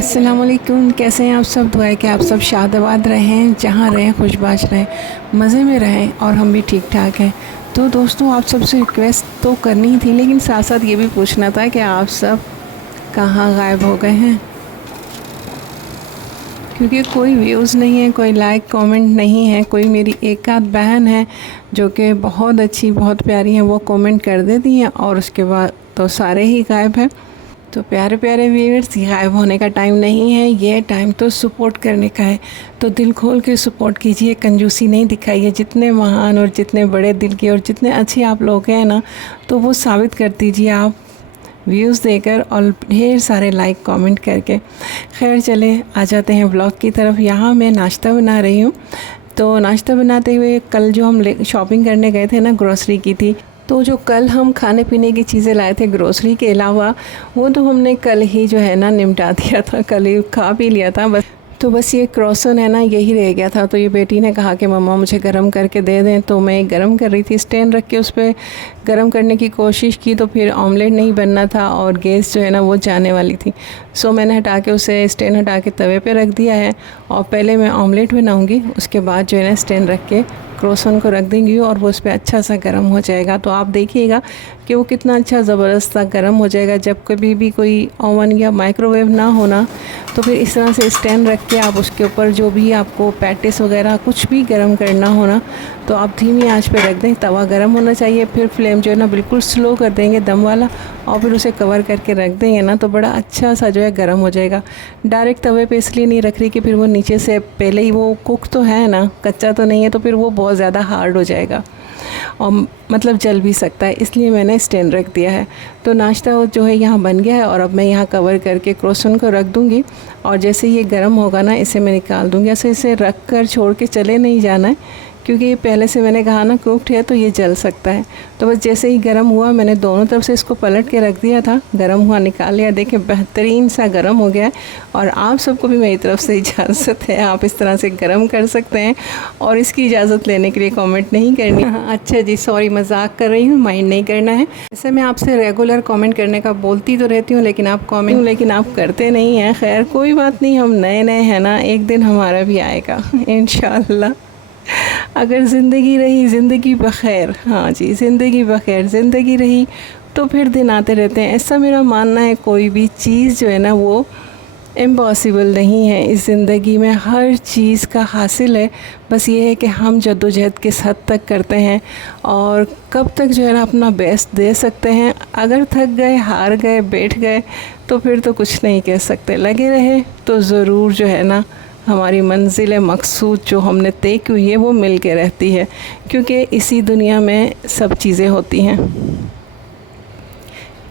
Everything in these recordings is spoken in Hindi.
अस्सलामुअलैकुम। कैसे हैं आप सब? दुआ है कि आप सब शादाबाद रहें, जहाँ रहें खुशबाश रहें, मज़े में रहें और हम भी ठीक ठाक हैं। तो दोस्तों, आप सबसे रिक्वेस्ट तो करनी ही थी, लेकिन साथ साथ ये भी पूछना था कि आप सब कहाँ गायब हो गए हैं, क्योंकि कोई व्यूज़ नहीं है, कोई लाइक कमेंट नहीं है। कोई मेरी एक आध बहन है जो कि बहुत अच्छी बहुत प्यारी हैं, वो कमेंट कर देती हैं और उसके बाद तो सारे ही गायब हैं। तो प्यारे प्यारे व्यूअर्स, गायब होने का टाइम नहीं है, ये टाइम तो सपोर्ट करने का है। तो दिल खोल के सपोर्ट कीजिए, कंजूसी नहीं दिखाइए। जितने महान और जितने बड़े दिल के और जितने अच्छे आप लोग हैं ना, तो वो साबित कर दीजिए आप व्यूज़ देकर और ढेर सारे लाइक कमेंट करके। खैर चले, आ जाते हैं ब्लॉग की तरफ। यहाँ मैं नाश्ता बना रही हूँ। तो नाश्ता बनाते हुए कल जो हम शॉपिंग करने गए थे ना, ग्रोसरी की थी। तो जो कल हम खाने पीने की चीज़ें लाए थे ग्रोसरी के अलावा, वो तो हमने कल ही जो है ना निपटा दिया था, कल ही खा पी लिया था बस। तो बस ये क्रॉसन है ना, यही रह गया था। तो ये बेटी ने कहा कि मम्मा मुझे गरम करके दे दें, तो मैं गरम कर रही थी। स्टैंड रख के उस पर गरम करने की कोशिश की तो फिर ऑमलेट नहीं बनना था और गैस जो है ना वो जाने वाली थी। सो मैंने हटा के उसे स्टैंड हटा के तवे पे रख दिया है और पहले मैं ऑमलेट बनाऊंगी, उसके बाद जो है ना स्टैंड रख के क्रॉसन को रख देंगी और वो उस पर अच्छा सा गर्म हो जाएगा। तो आप देखिएगा कि वो कितना अच्छा ज़बरदस्त सा गर्म हो जाएगा। जब कभी भी कोई ओवन या माइक्रोवेव ना होना, तो फिर इस तरह से स्टैंड रख के आप उसके ऊपर जो भी आपको पैटिस वगैरह कुछ भी गर्म करना होना, तो आप धीमी आंच पे रख दें। तवा गर्म होना चाहिए, फिर फ्लेम जो है ना बिल्कुल स्लो कर देंगे दम वाला, और फिर उसे कवर करके रख देंगे ना, तो बड़ा अच्छा सा जो है गर्म हो जाएगा। डायरेक्ट तवे पे इसलिए नहीं रख रही कि फिर वो नीचे से पहले ही वो कुक तो है ना, कच्चा तो नहीं है, तो फिर वो बहुत ज़्यादा हार्ड हो जाएगा और मतलब जल भी सकता है, इसलिए मैंने स्टैंड रख दिया है। तो नाश्ता जो है यहाँ बन गया है और अब मैं यहाँ कवर करके क्रॉसन को रख दूँगी और जैसे ये गर्म होगा ना, इसे मैं निकाल दूँगी। ऐसे इसे रख कर छोड़ के चले नहीं जाना है, क्योंकि ये पहले से मैंने कहा ना कुक्ड है, तो ये जल सकता है। तो बस जैसे ही गर्म हुआ, मैंने दोनों तरफ से इसको पलट के रख दिया था, गर्म हुआ निकाल लिया। देखिए बेहतरीन सा गर्म हो गया है। और आप सबको भी मेरी तरफ से इजाज़त है, आप इस तरह से गर्म कर सकते हैं और इसकी इजाज़त लेने के लिए कमेंट नहीं करनी। अच्छा जी, सॉरी, मजाक कर रही हूँ, माइंड नहीं करना है। वैसे मैं आपसे रेगुलर कमेंट करने का बोलती तो रहती हूँ, लेकिन आप करते नहीं हैं। खैर कोई बात नहीं, हम नए नए हैं ना, एक दिन हमारा भी आएगा इंशाअल्लाह। अगर ज़िंदगी रही, ज़िंदगी बखैर। हाँ जी, ज़िंदगी बखैर, ज़िंदगी रही तो फिर दिन आते रहते हैं, ऐसा मेरा मानना है। कोई भी चीज़ जो है ना वो इम्पॉसिबल नहीं है इस ज़िंदगी में, हर चीज़ का हासिल है। बस ये है कि हम जद्दोजहद किस हद तक करते हैं और कब तक जो है ना अपना बेस्ट दे सकते हैं। अगर थक गए, हार गए, बैठ गए, तो फिर तो कुछ नहीं कह सकते। लगे रहे तो ज़रूर जो है ना हमारी मंजिल मकसूद जो हमने तय की हुई है वो मिल के रहती है, क्योंकि इसी दुनिया में सब चीज़ें होती हैं।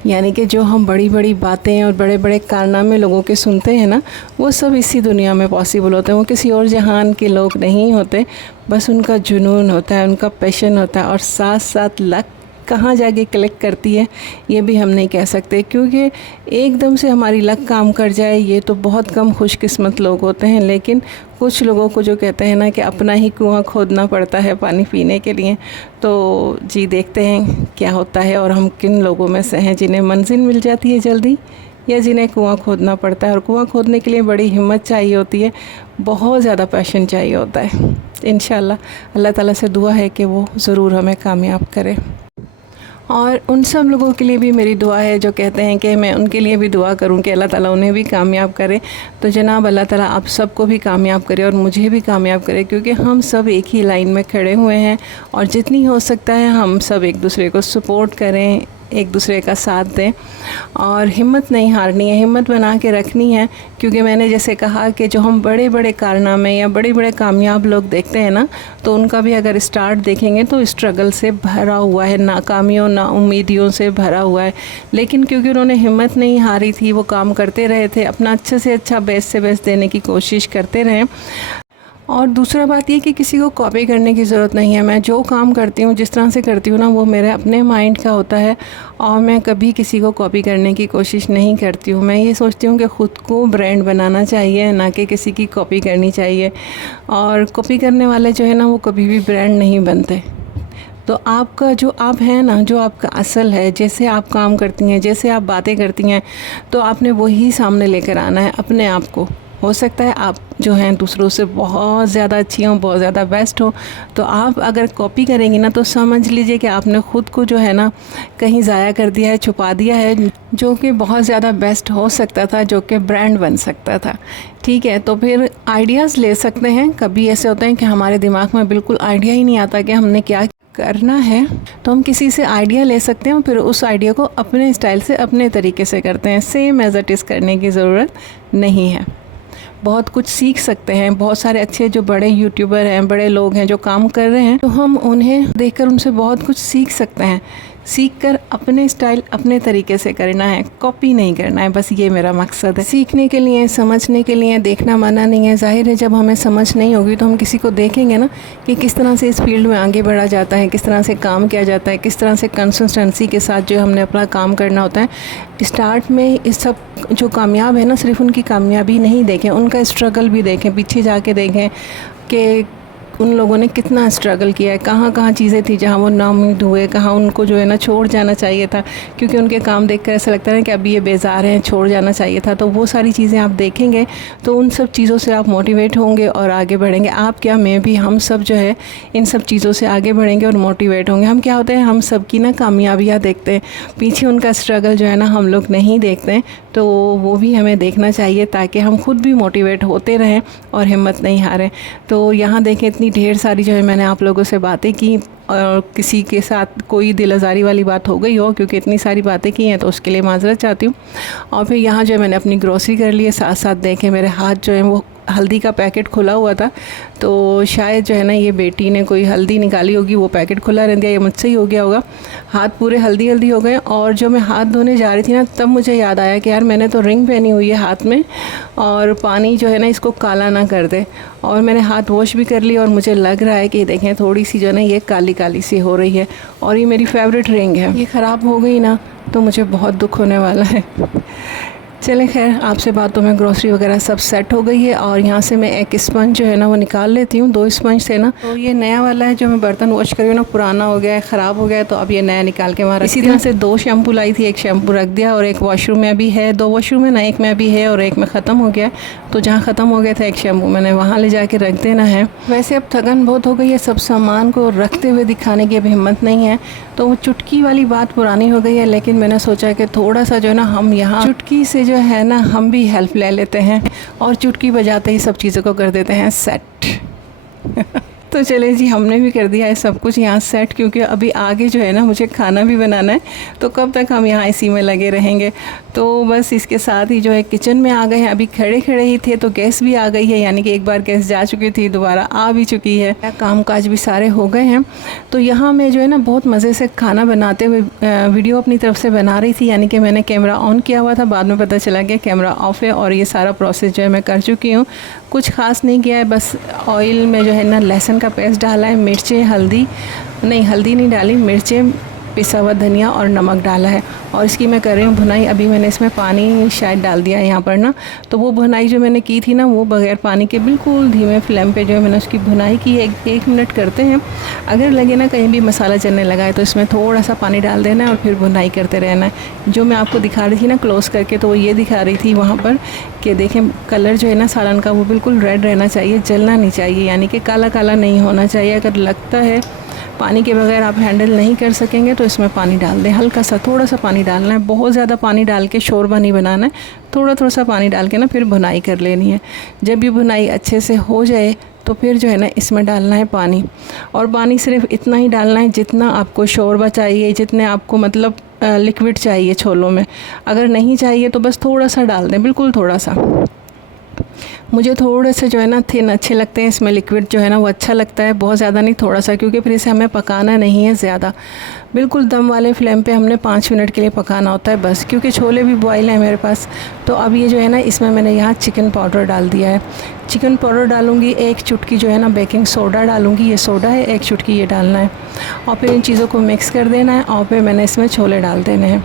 यानी कि जो हम बड़ी बड़ी बातें और बड़े बड़े कारनामे लोगों के सुनते हैं ना, वो सब इसी दुनिया में पॉसिबल होते हैं। वो किसी और जहान के लोग नहीं होते, बस उनका जुनून होता है, उनका पैशन होता है। और साथ साथ लक कहाँ जाके क्लिक करती है ये भी हम नहीं कह सकते, क्योंकि एकदम से हमारी लक काम कर जाए ये तो बहुत कम खुशकिस्मत लोग होते हैं। लेकिन कुछ लोगों को जो कहते हैं ना कि अपना ही कुआं खोदना पड़ता है पानी पीने के लिए। तो जी, देखते हैं क्या होता है और हम किन लोगों में से हैं जिन्हें मंजिल मिल जाती है जल्दी, या जिन्हें कुआं खोदना पड़ता है। और कुआं खोदने के लिए बड़ी हिम्मत चाहिए होती है, बहुत ज़्यादा पैशन चाहिए होता है। इंशाल्लाह अल्लाह ताला से दुआ है कि वो ज़रूर हमें कामयाब करे। और उन सब लोगों के लिए भी मेरी दुआ है जो कहते हैं कि मैं उनके लिए भी दुआ करूं कि अल्लाह ताला उन्हें भी कामयाब करे। तो जनाब अल्लाह ताला आप सबको भी कामयाब करे और मुझे भी कामयाब करे, क्योंकि हम सब एक ही लाइन में खड़े हुए हैं और जितनी हो सकता है हम सब एक दूसरे को सपोर्ट करें, एक दूसरे का साथ दें और हिम्मत नहीं हारनी है, हिम्मत बना के रखनी है। क्योंकि मैंने जैसे कहा कि जो हम बड़े बड़े कारनामे या बड़े बड़े कामयाब लोग देखते हैं ना, तो उनका भी अगर स्टार्ट देखेंगे तो स्ट्रगल से भरा हुआ है, नाकामियों नाउमीदियों से भरा हुआ है। लेकिन क्योंकि उन्होंने हिम्मत नहीं हारी थी, वो काम करते रहे थे, अपना अच्छे से अच्छा बेस्ट से बेस्ट देने की कोशिश करते रहे। और दूसरा बात ये कि किसी को कॉपी करने की ज़रूरत नहीं है। मैं जो काम करती हूँ, जिस तरह से करती हूँ ना, वो मेरे अपने माइंड का होता है और मैं कभी किसी को कॉपी करने की कोशिश नहीं करती हूँ। मैं ये सोचती हूँ कि ख़ुद को ब्रांड बनाना चाहिए, ना कि किसी की कॉपी करनी चाहिए। और कॉपी करने वाले जो है ना वो कभी भी ब्रांड नहीं बनते। तो आपका जो आप है ना, जो आपका असल है, जैसे आप काम करती हैं, जैसे आप बातें करती हैं, तो आपने वही सामने लेकर आना है अपने आप को। हो सकता है आप जो हैं दूसरों से बहुत ज़्यादा अच्छी हो, बहुत ज़्यादा बेस्ट हो, तो आप अगर कॉपी करेंगी ना तो समझ लीजिए कि आपने ख़ुद को जो है ना कहीं ज़ाया कर दिया है, छुपा दिया है, जो कि बहुत ज़्यादा बेस्ट हो सकता था, जो कि ब्रांड बन सकता था। ठीक है, तो फिर आइडियाज़ ले सकते हैं। कभी ऐसे होते हैं कि हमारे दिमाग में बिल्कुल आइडिया ही नहीं आता कि हमने क्या करना है, तो हम किसी से आइडिया ले सकते हैं और फिर उस आइडिया को अपने स्टाइल से, अपने तरीके से करते हैं। सेम एज इट इज़ करने की ज़रूरत नहीं है। बहुत कुछ सीख सकते हैं। बहुत सारे अच्छे जो बड़े यूट्यूबर हैं, बड़े लोग हैं जो काम कर रहे हैं, तो हम उन्हें देखकर उनसे बहुत कुछ सीख सकते हैं। सीख कर अपने स्टाइल, अपने तरीके से करना है, कॉपी नहीं करना है। बस ये मेरा मकसद है। सीखने के लिए, समझने के लिए देखना मना नहीं है। ज़ाहिर है जब हमें समझ नहीं होगी तो हम किसी को देखेंगे ना कि किस तरह से इस फील्ड में आगे बढ़ा जाता है, किस तरह से काम किया जाता है, किस तरह से कंसिस्टेंसी के साथ जो हमने अपना काम करना होता है। स्टार्ट में इस सब जो कामयाब है ना, सिर्फ उनकी कामयाबी नहीं देखें, उनका स्ट्रगल भी देखें, पीछे जाके देखें कि उन लोगों ने कितना स्ट्रगल किया है, कहाँ कहाँ चीज़ें थी जहाँ वो नाउम्मीद हुए, कहाँ उनको जो है ना छोड़ जाना चाहिए था, क्योंकि उनके काम देखकर ऐसा लगता है कि अभी ये बेजार हैं, छोड़ जाना चाहिए था। तो वो सारी चीज़ें आप देखेंगे तो उन सब चीज़ों से आप मोटिवेट होंगे और आगे बढ़ेंगे। आप क्या, मैं भी, हम सब जो है इन सब चीज़ों से आगे बढ़ेंगे और मोटिवेट होंगे। हम क्या होते हैं, हम सब की ना कामयाबियाँ देखते हैं, पीछे उनका स्ट्रगल जो है ना हम लोग नहीं देखते हैं। तो वो भी हमें देखना चाहिए ताकि हम खुद भी मोटिवेट होते रहें और हिम्मत नहीं हारें। तो यहाँ देखें, इतनी ढेर सारी जो है मैंने आप लोगों से बातें की, और किसी के साथ कोई दिल आज़ारी वाली बात हो गई हो, क्योंकि इतनी सारी बातें की हैं तो उसके लिए माज़रत चाहती हूँ। और फिर यहाँ जो है मैंने अपनी ग्रोसरी कर ली है। साथ साथ देखें मेरे हाथ जो है वो हल्दी का पैकेट खुला हुआ था, तो शायद जो है ना ये बेटी ने कोई हल्दी निकाली होगी, वो पैकेट खुला रह दिया, ये मुझसे ही हो गया होगा। हाथ पूरे हल्दी हल्दी हो गए। और जो मैं हाथ धोने जा रही थी ना, तब मुझे याद आया कि यार मैंने तो रिंग पहनी हुई है हाथ में, और पानी जो है ना इसको काला ना कर दे। और मैंने हाथ वॉश भी कर ली और मुझे लग रहा है कि देखें थोड़ी सी जो है ना ये काली काली सी हो रही है, और ये मेरी फेवरेट रिंग है। ये ख़राब हो गई ना तो मुझे बहुत दुख होने वाला है। चलें, खैर आपसे बातों में ग्रोसरी वगैरह सब सेट हो गई है। और यहाँ से मैं एक स्पंज जो है ना वो निकाल लेती हूँ। 2 स्पंज थे ना, तो ये नया वाला है जो मैं बर्तन वॉश कर रही हूँ ना, पुराना हो गया है, ख़राब हो गया है, तो अब ये नया निकाल के वहाँ। इसी तरह से 2 शैम्पू लाई थी, एक शैम्पू रख दिया और एक वॉशरूम में भी है। 2 वॉशरूम में ना, एक में भी है और एक में ख़त्म हो गया, तो जहाँ ख़त्म हो गया था एक शैम्पू मैंने वहाँ ले जाके रख देना है। वैसे अब थकन बहुत हो गई है, सब सामान को रखते हुए दिखाने की अब हिम्मत नहीं है, तो वो चुटकी वाली बात पुरानी हो गई है। लेकिन मैंने सोचा कि थोड़ा सा जो है ना हम यहाँ चुटकी से जो है ना हम भी हेल्प ले लेते हैं और चुटकी बजाते ही सब चीज़ों को कर देते हैं सेट। तो चले जी, हमने भी कर दिया है सब कुछ यहाँ सेट, क्योंकि अभी आगे जो है ना मुझे खाना भी बनाना है, तो कब तक हम यहाँ इसी में लगे रहेंगे। तो बस इसके साथ ही जो है किचन में आ गए हैं। अभी खड़े खड़े ही थे तो गैस भी आ गई है, यानी कि एक बार गैस जा चुकी थी, दोबारा आ भी चुकी है। काम काज भी सारे हो गए हैं। तो यहाँ मैं जो है ना बहुत मज़े से खाना बनाते हुए वीडियो अपनी तरफ से बना रही थी, यानी कि मैंने कैमरा ऑन किया हुआ था, बाद में पता चला कि कैमरा ऑफ है। और ये सारा प्रोसेस जो है मैं कर चुकी हूँ। कुछ ख़ास नहीं किया है, बस ऑयल में जो है ना लहसुन का पेस्ट डाला है, मिर्चें, हल्दी नहीं डाली, मिर्चें, पिसा हुआ धनिया और नमक डाला है। और इसकी मैं कर रही हूँ भुनाई। अभी मैंने इसमें पानी शायद डाल दिया है यहाँ पर ना, तो वो भुनाई जो मैंने की थी ना वो बग़ैर पानी के बिल्कुल धीमे फ्लेम पे जो है मैंने उसकी भुनाई की है। 1 मिनट करते हैं। अगर लगे ना कहीं भी मसाला चलने लगा है तो इसमें थोड़ा सा पानी डाल देना है और फिर भुनाई करते रहना है। जो मैं आपको दिखा रही थी ना क्लोज़ करके, तो वो ये दिखा रही थी वहाँ पर कि देखें कलर जो है ना सालन का वो बिल्कुल रेड रहना चाहिए, जलना नहीं चाहिए, यानी कि काला काला नहीं होना चाहिए। अगर लगता है पानी के बगैर आप हैंडल नहीं कर सकेंगे तो इसमें पानी डाल दें, हल्का सा, थोड़ा सा पानी डालना है। बहुत ज़्यादा पानी डाल के शोरबा नहीं बनाना है, थोड़ा थोड़ा सा पानी डाल के ना फिर भुनाई कर लेनी है। जब ये भुनाई अच्छे से हो जाए तो फिर जो है ना इसमें डालना है पानी। और पानी सिर्फ इतना ही डालना है जितना आपको शोरबा चाहिए, जितने आपको मतलब लिक्विड चाहिए छोलों में। अगर नहीं चाहिए तो बस थोड़ा सा डाल दें, बिल्कुल थोड़ा सा। मुझे थोड़े से जो है ना थिन अच्छे लगते हैं, इसमें लिक्विड जो है ना वो अच्छा लगता है, बहुत ज़्यादा नहीं, थोड़ा सा, क्योंकि फिर इसे हमें पकाना नहीं है ज़्यादा। बिल्कुल दम वाले फ्लेम पे हमने 5 मिनट के लिए पकाना होता है बस, क्योंकि छोले भी बॉयल हैं मेरे पास। तो अब ये जो है ना इसमें मैंने यहाँ चिकन पाउडर डाल दिया है। चिकन पाउडर डालूँगी, 1 चुटकी जो है ना बेकिंग सोडा डालूँगी, ये सोडा है, 1 चुटकी ये डालना है। और फिर इन चीज़ों को मिक्स कर देना है और फिर मैंने इसमें छोले डाल देने हैं।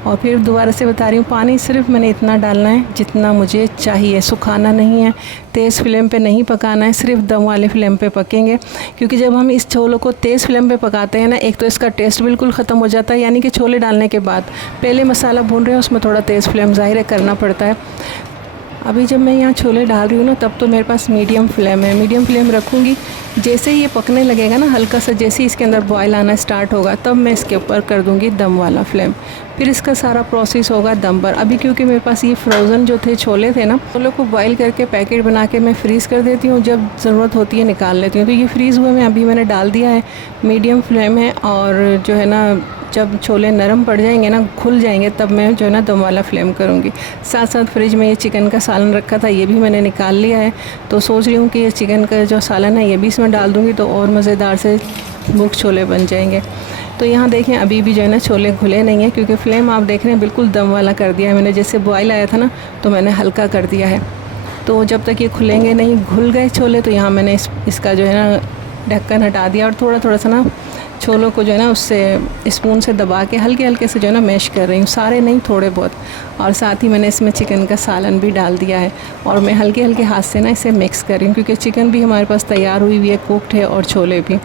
और फिर दोबारा से बता रही हूँ, पानी सिर्फ मैंने इतना डालना है जितना मुझे चाहिए, सुखाना नहीं है, तेज़ फ्लेम पे नहीं पकाना है, सिर्फ दम वाले फ्लेम पे पकेंगे। क्योंकि जब हम इस छोलों को तेज़ फ्लेम पे पकाते हैं ना, एक तो इसका टेस्ट बिल्कुल ख़त्म हो जाता है, यानी कि छोले डालने के बाद पहले मसाला भून रहे हैं उसमें थोड़ा तेज़ फ्लेम ज़ाहिर है करना पड़ता है। अभी जब मैं यहाँ छोले डाल रही हूँ ना, तब तो मेरे पास मीडियम फ्लेम है, मीडियम फ्लेम रखूँगी। जैसे ही ये पकने लगेगा ना हल्का सा, जैसे ही इसके अंदर बॉयल आना स्टार्ट होगा, तब मैं इसके ऊपर कर दूँगी दम वाला फ्लेम। फिर इसका सारा प्रोसेस होगा दम पर। अभी क्योंकि मेरे पास ये फ्रोज़न जो थे छोले थे ना, छोलों को बॉयल करके पैकेट बना के मैं फ्रीज़ कर देती हूँ, जब ज़रूरत होती है निकाल लेती हूँ। तो ये फ्रीज़ हुए में अभी मैंने डाल दिया है, मीडियम फ्लेम है। और जो है ना, जब छोले नरम पड़ जाएंगे ना, खुल जाएंगे, तब मैं जो है ना दम वाला फ्लेम करूँगी। साथ साथ फ्रिज में ये चिकन का सालन रखा था, ये भी मैंने निकाल लिया है। तो सोच रही हूँ कि ये चिकन का जो सालन है ये भी इसमें डाल दूँगी, तो और मज़ेदार से भूख छोले बन जाएंगे। तो यहाँ देखें अभी भी जो है ना छोले घुले नहीं हैं, क्योंकि फ्लेम आप देख रहे हैं बिल्कुल दम वाला कर दिया है मैंने। जैसे बॉयल आया था ना, तो मैंने हल्का कर दिया है। तो जब तक ये खुलेंगे नहीं, घुल गए छोले, तो यहाँ मैंने इसका जो है ना ढक्कन हटा दिया और थोड़ा थोड़ा सा ना छोलों को जो है ना उससे स्पून से दबा के हल्के हल्के से जो है ना मैश कर रही हूँ, सारे नहीं थोड़े बहुत। और साथ ही मैंने इसमें चिकन का सालन भी डाल दिया है, और मैं हल्के हल्के हाथ से ना इसे मिक्स कर रही हूँ, क्योंकि चिकन भी हमारे पास तैयार हुई हुई है, कुक्ड है, और छोले भी।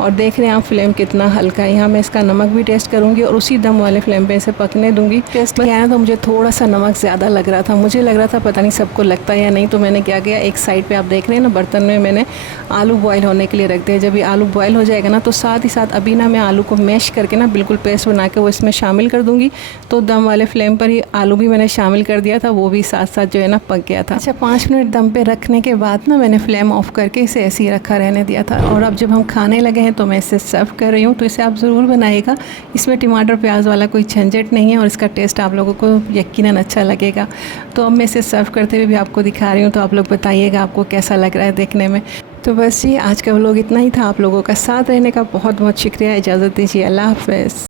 और देख रहे हैं आप फ्लेम कितना हल्का है। यहाँ मैं इसका नमक भी टेस्ट करूँगी और उसी दम वाले फ्लेम पे इसे पकने दूँगी। टेस्ट किया ना तो मुझे थोड़ा सा नमक ज़्यादा लग रहा था, मुझे लग रहा था पता नहीं सबको लगता है या नहीं। तो मैंने क्या किया, एक साइड पे आप देख रहे हैं ना बर्तन में मैंने आलू बॉयल होने के लिए रख दिया। जब ये आलू बॉयल हो जाएगा ना, तो साथ ही साथ अभी ना मैं आलू को मैश करके ना बिल्कुल पेस्ट बना के वो इसमें शामिल कर दूँगी। तो दम वाले फ्लेम पर ही आलू भी मैंने शामिल कर दिया था, वो भी साथ साथ जो है ना पक गया था। अच्छा, 5 मिनट दम पे रखने के बाद ना मैंने फ्लेम ऑफ करके इसे ऐसे ही रखा रहने दिया था। और अब जब हम खाने लगे हैं तो मैं इसे सर्व कर रही हूँ। तो इसे आप ज़रूर बनाइएगा, इसमें टमाटर प्याज वाला कोई झंझट नहीं है, और इसका टेस्ट आप लोगों को यकीनन अच्छा लगेगा। तो अब मैं इसे सर्व करते हुए भी आपको दिखा रही हूँ, तो आप लोग बताइएगा आपको कैसा लग रहा है देखने में। तो बस जी, आज का व्लॉग इतना ही था। आप लोगों का साथ रहने का बहुत बहुत शुक्रिया। इजाज़त दीजिए, अल्लाह हाफ़िज़।